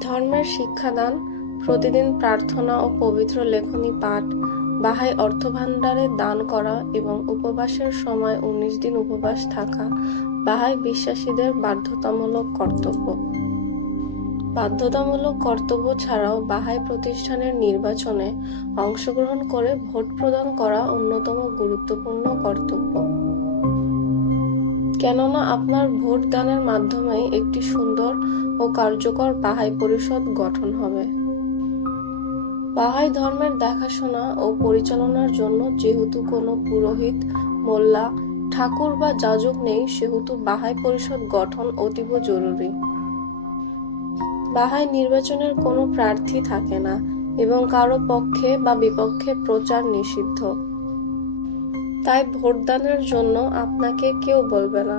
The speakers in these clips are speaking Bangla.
ধর্মের শিক্ষাদান, প্রতিদিন প্রার্থনা ও পবিত্র লেখনী পাঠ, বাহাই অর্থভাণ্ডারে দান করা এবং উপবাসের সময় 19 দিন উপবাস থাকা বাহাই বিশ্বাসীদের বাধ্যতামূলক কর্তব্য। বাধ্যতামূলক কর্তব্য ছাড়াও বাহাই প্রতিষ্ঠানের নির্বাচনে অংশগ্রহণ করে ভোট প্রদান করা অন্যতম গুরুত্বপূর্ণ কর্তব্য। কেননা আপনার ভোট দানের মাধ্যমেই একটি সুন্দর ও কার্যকর বাহাই পরিষদ গঠন হবে। বাহাই ধর্মের দেখাশোনা ও পরিচালনার জন্য যেহেতু কোনো পুরোহিত, মোল্লা, ঠাকুর বা যাজক নেই, সেহেতু বাহাই পরিষদ গঠন অতীব জরুরি। বাহাই নির্বাচনের কোনো প্রার্থী থাকে না এবং কারো পক্ষে বা বিপক্ষে প্রচার নিষিদ্ধ। তাই ভোটদানের জন্য আপনাকে কেউ বলবে না।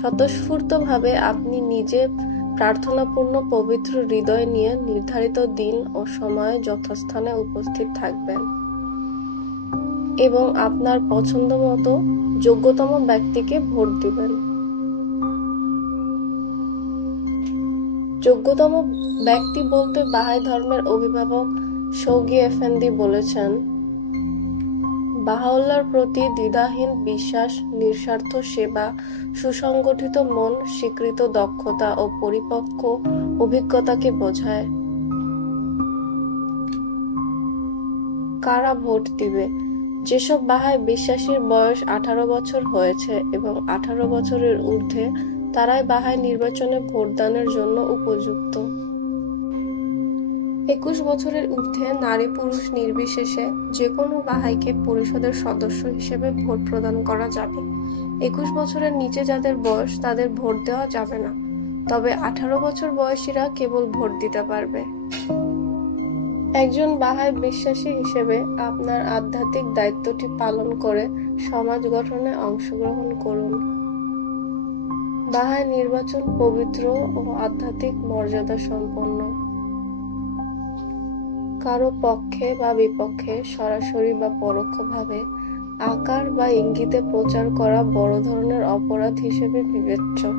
স্বতঃস্ফূর্তভাবে আপনি নিজে প্রার্থনাপূর্ণ পবিত্র হৃদয় নিয়ে নির্ধারিত দিন ও সময়ে যথাস্থানে উপস্থিত থাকবেন এবং আপনার পছন্দ মতো যোগ্যতম ব্যক্তিকে ভোট দিবেন। যোগ্যতম ব্যক্তি বলতে বাহাই ধর্মের অভিভাবক শৌগি এফেন্দি বলেছেন, বাহাউল্লাহর প্রতি দ্বিধাহীন বিশ্বাস, নিঃস্বার্থ সেবা, সুসংগঠিত মন, স্বীকৃত দক্ষতা ও পরিপক্ক অভিজ্ঞতাকে বোঝায়। কারা ভোট দিবে? যেসব বাহাই বিশ্বাসীর বয়স 18 বছর হয়েছে এবং 18 বছরের ঊর্ধ্বে, তারাই বাহাই নির্বাচনে ভোটদানের জন্য উপযুক্ত। 21 বছরের ঊর্ধ্বে নারী পুরুষ নির্বিশেষে যে কোনো বাহাইকে পরিষদের সদস্য হিসেবে ভোট প্রদান করা যাবে। 21 বছরের নিচে যাদের বয়স, তাদের ভোট দেওয়া যাবে না, তবে 18 বছর বয়সীরা কেবল ভোট দিতে পারবে। একজন বাহাই বিশ্বাসী হিসেবে আপনার আধ্যাত্মিক দায়িত্বটি পালন করে সমাজ গঠনে অংশগ্রহণ করুন। বাহাই নির্বাচন পবিত্র ও আধ্যাত্মিক মর্যাদা সম্পন্ন। কারো পক্ষে বা বিপক্ষে সরাসরি বা পরোক্ষভাবে আকার বা ইঙ্গিতে প্রচার করা বড় ধরনের অপরাধ হিসেবে বিবেচ্য।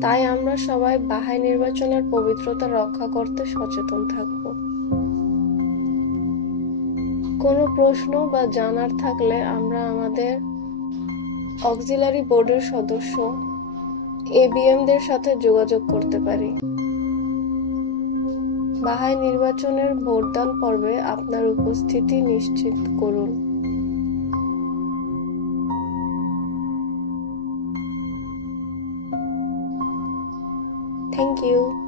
তাই আমরা সবাই বাহাই নির্বাচনের পবিত্রতা রক্ষা করতে সচেতন থাকব। কোনো প্রশ্ন বা জানার থাকলে আমরা আমাদের অক্সিলারি বোর্ডের সদস্য ABM-দের সাথে যোগাযোগ করতে পারি। বাহাই নির্বাচনের ভোটদান পর্বে আপনার উপস্থিতি নিশ্চিত করুন। Thank you.